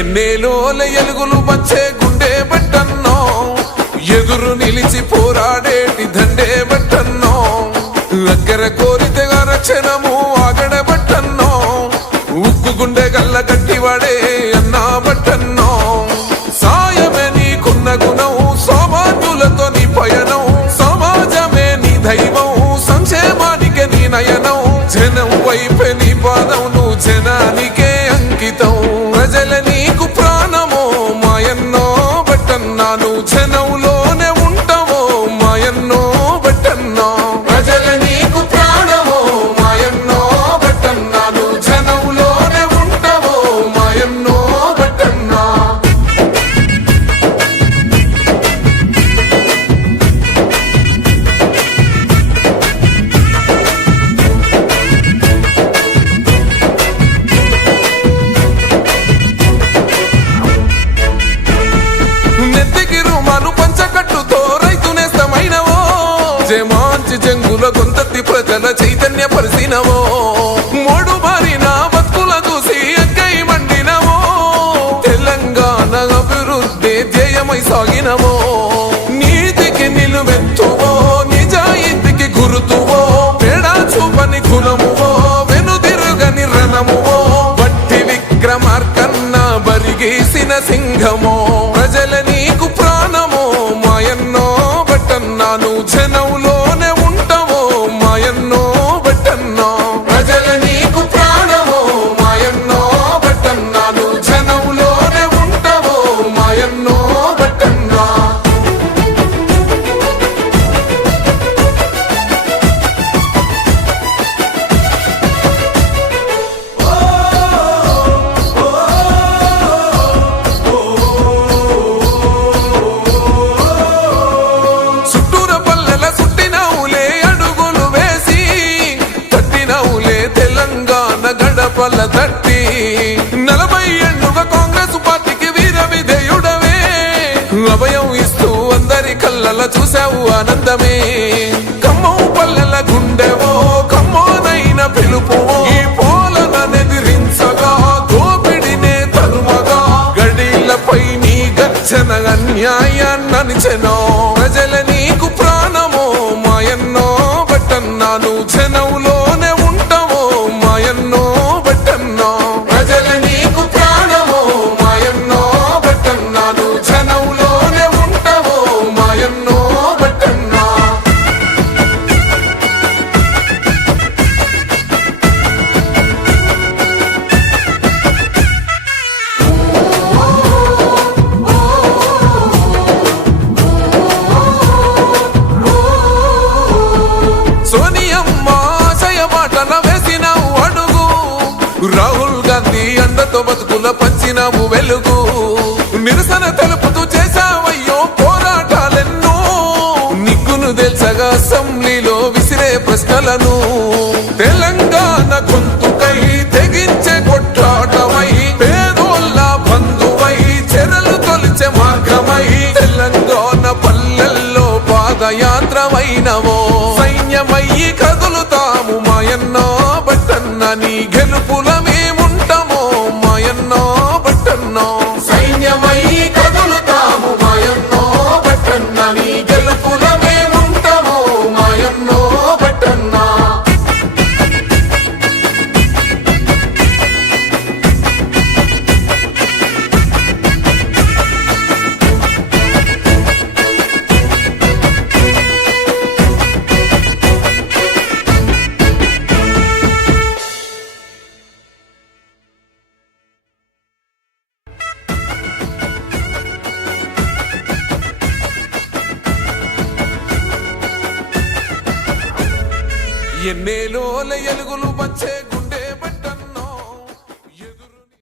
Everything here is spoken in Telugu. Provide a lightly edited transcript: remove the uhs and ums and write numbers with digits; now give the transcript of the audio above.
ఎన్నేలోల ఎలుగులు వచ్చే గుండె బట్టన్నో, ఎదురు నిలిచి పోరాడేటి దండే బట్టన్నో, అగ్గర కోరితగా రక్షణము ఆగడబట్టన్నో, ఉక్కు గుండె గల్ల గట్టివాడే అన్నా బట్టన్నో. సాయమే నీకున్న గుణం, సామాన్యులతో నీ పయనం, సమాజమే నీ దైవం, సంక్షేమానికే నీ నయనం, జనం వైపే నీ పాదం, నువ్వు జనానికే అంకితం. ప్రజల నీకు ప్రాణమో మాయన్నో బట్టన్నా, నువ్వు జనంలోనే ఉంటావో మాయన్నో బట్టన్నా. ప్రజల నీకు ప్రాణమో మాయన్నో బట్టన్నా, నువ్వు జనంలోనే ఉంటావో మాయన్నో బట్టన్నా. మంచి జంగుల గొంతెత్తి ప్రజల చైతన్య పరిసినవో, మూడు మారిన బతుకుల చూసి ఎక్కై మండినవో, తెలంగాణ అభివృద్ధి ధ్యేయమై సాగినవో. నీతికి నిలువెత్తువో, నిజాయితీకి గురుతువో, పేడా చూపని కులమువో, వెనుదిరుగని రణమువో, వట్టి విక్రమార్కన్న బరిగేసిన సింహమో. ప్రజల నీకు ప్రాణమో మాయన్నో బట్టన్నా, నువ్వు జనంలోనే ఉంటావో మాయన్నో బట్టన్నా. ప్రజల నీకు ప్రాణమో మాయన్నో బట్టన్నా, నువ్వు జనంలోనే ఉంటావో మాయన్నో బట్టన్నా. గడపల తట్టి 40 ఏళ్లుగా కాంగ్రెస్ పార్టీకి వీర విధేయుడవే, అభయం ఇస్తూ అందరి కళ్ళల చూసావు ఆనందమే. ఖమ్మం పల్లెల గుండెవో, ఖమ్మోనైన పిలుపువో, ఈ పోలనెదిరించగా దోపిడినే తరుమగా, గడిలపై నీ గర్జన అన్యాయాన్ననిచెనో. ప్రజల నీకు ప్రాణమో మాయన్నో బట్టన్నా, నువ్వు జనంలోనే ఉంటావో మాయన్నో బట్టన్నా. ప్రజల నీకు ప్రాణమో మాయన్నో బట్టన్నా, నువ్వు జనంలోనే ఉంటావో మాయన్నో బట్టన్నా. సోనియమ్మ ఆశయ బాటన వేసినావు అడుగు, రాహుల్ గాంధీ అండతో బతుకుల పంచినావు వెలుగు. నిరసన తెలుపుతూ చేశావయ్యో పోరాటాలెన్నో, నిగ్గును తెల్చగా అసెంబ్లీలో విసిరే ప్రశ్నలను. తెలంగాణ గొంతుకై తెగించే కొట్లాటమై, పేదోళ్ళ బంధువై చెరలు తొలిచే మార్గమై, తెలంగాణ పల్లెల్లో పాదయాత్రమైనవో. సైన్యమయ్యి కదులుతాము మాయన్నో బట్టన్నా, నీ గెలుపుల మేముంటామో మాయన్నో బట్టన్నో. సైన్యమయ్యి కదులుతాము మాయన్నో బట్టన్నా, నీ గెలుపుల మేముంటామో మాయన్నో బట్టన్నా. ఎన్నేలోల ఎలుగులు వచ్చే